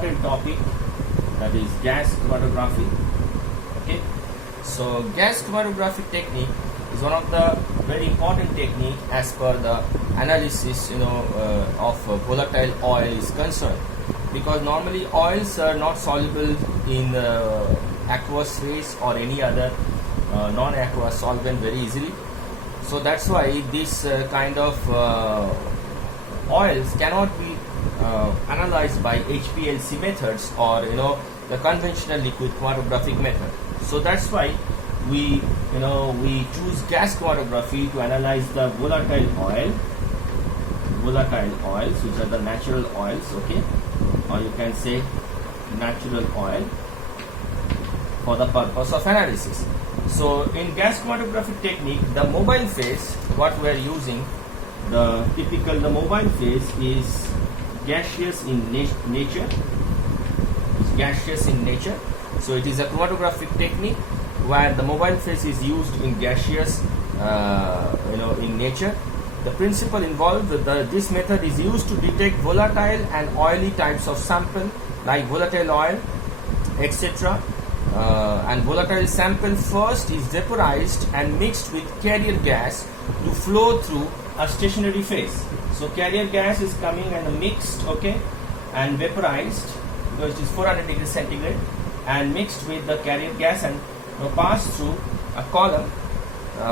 important topic, that is gas chromatography. Okay, so gas chromatography technique is one of the very important technique as per the analysis of volatile oil is concerned, because normally oils are not soluble in aqueous phase or any other non-aqueous solvent very easily. So that's why this kind of oils cannot be analyzed by HPLC methods or the conventional liquid chromatographic method. So that's why we choose gas chromatography to analyze the volatile oils, which are the natural oils, okay, or you can say natural oil, for the purpose of analysis. So in gas chromatographic technique, the mobile phase, what we are using, the mobile phase is gaseous in nature. It's gaseous in nature. So it is a chromatographic technique where the mobile phase is used in gaseous in nature. The principle involved with this method is used to detect volatile and oily types of sample like volatile oil, etc. And volatile sample first is vaporized and mixed with carrier gas to flow through a stationary phase. So carrier gas is coming and mixed, okay, and vaporized, because it is 400 degrees centigrade, and mixed with the carrier gas and pass through a column,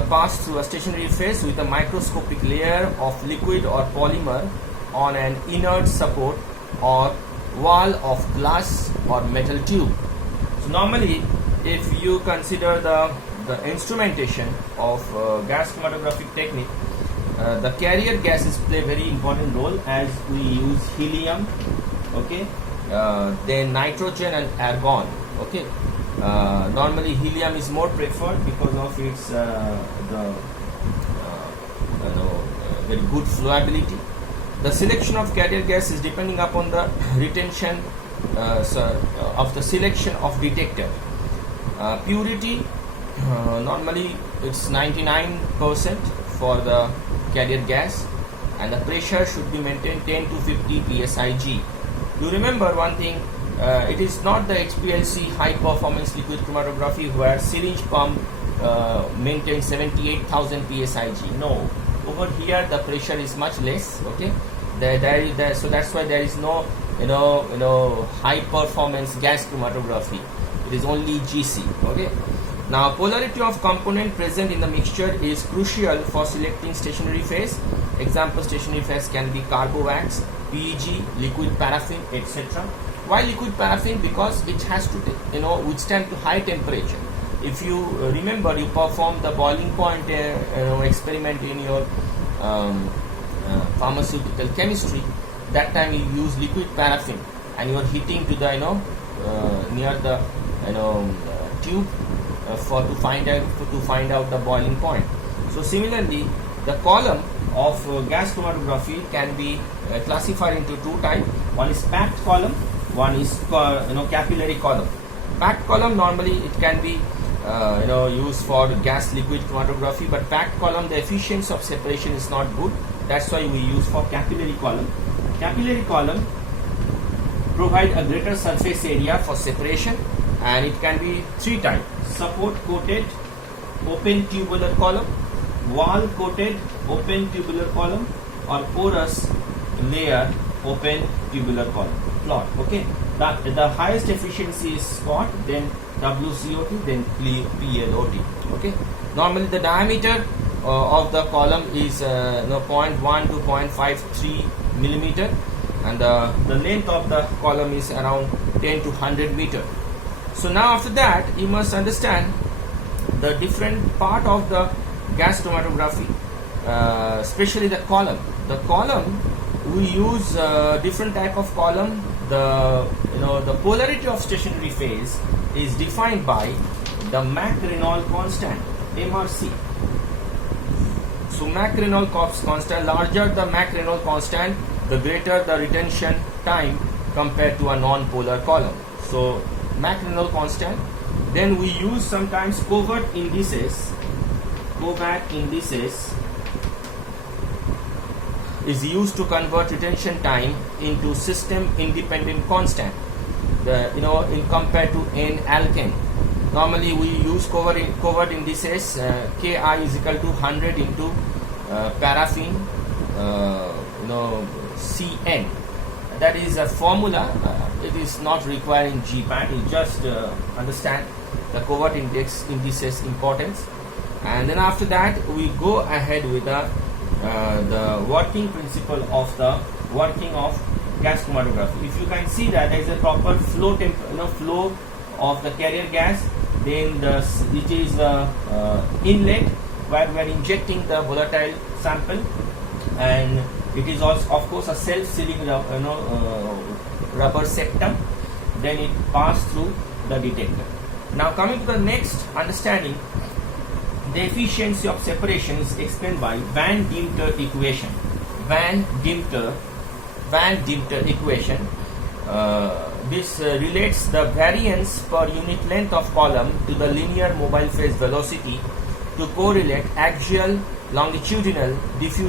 pass through a stationary phase with a microscopic layer of liquid or polymer on an inert support or wall of glass or metal tube. So normally, if you consider the instrumentation of gas chromatographic technique, the carrier gases play very important role, as we use helium, okay, then nitrogen and argon, okay. Normally helium is more preferred because of its very good flowability. The selection of carrier gas is depending upon the retention of the selection of detector. Purity, normally it's 99% for the carrier gas, and the pressure should be maintained 10 to 50 psig. You remember one thing, it is not the HPLC high performance liquid chromatography where syringe pump maintains 78,000 psig. No, over here the pressure is much less, okay. So that's why there is no high performance gas chromatography. It is only GC, okay. Now polarity of component present in the mixture is crucial for selecting stationary phase. Example stationary phase can be carbowax, PEG, liquid paraffin, etc. Why liquid paraffin? Because it has to withstand to high temperature. If you remember, you perform the boiling point experiment in your pharmaceutical chemistry. That time you use liquid paraffin and you are heating to the near the tube to find out the boiling point. So similarly, the column of gas chromatography can be classified into two types. One is packed column, one is capillary column. Packed column, normally it can be used for gas liquid chromatography, but packed column, the efficiency of separation is not good. That's why we use for capillary column. Capillary column provide a greater surface area for separation, and it can be three types: support coated open tubular column, wall coated open tubular column, or porous layer open tubular column. Plot, okay. The highest efficiency is spot, then WCOT, then PLOT, okay. Normally the diameter of the column is 0.1 to 0.53 millimeter, and the length of the column is around 10 to 100 meter. So now after that, you must understand the different part of the gas chromatography, especially the column. The column, we use different type of column. The polarity of stationary phase is defined by the Mach-Reynolds constant, MRC. So Mach-Reynolds constant, larger the Mach-Reynolds constant, the greater the retention time compared to a non-polar column. So Mach-Reynolds constant. Then we use sometimes covert indices. Covert indices is used to convert retention time into system independent constant. in compared to N-alkane. Normally we use covert indices. Ki is equal to 100 into paraffin Cn. That is a formula. It is not required in GPAT. You just understand the covert indices importance, and then after that we go ahead with the working principle of the working of gas chromatography. If you can see that there is a proper flow flow of the carrier gas, then it is the inlet where we are injecting the volatile sample, and it is also of course a self-sealing rubber septum. Then it passes through the detector. Now coming to the next understanding, the efficiency of separation is explained by Van Dimter equation. Van Dimter equation. This relates the variance per unit length of column to the linear mobile phase velocity to correlate axial, longitudinal diffusion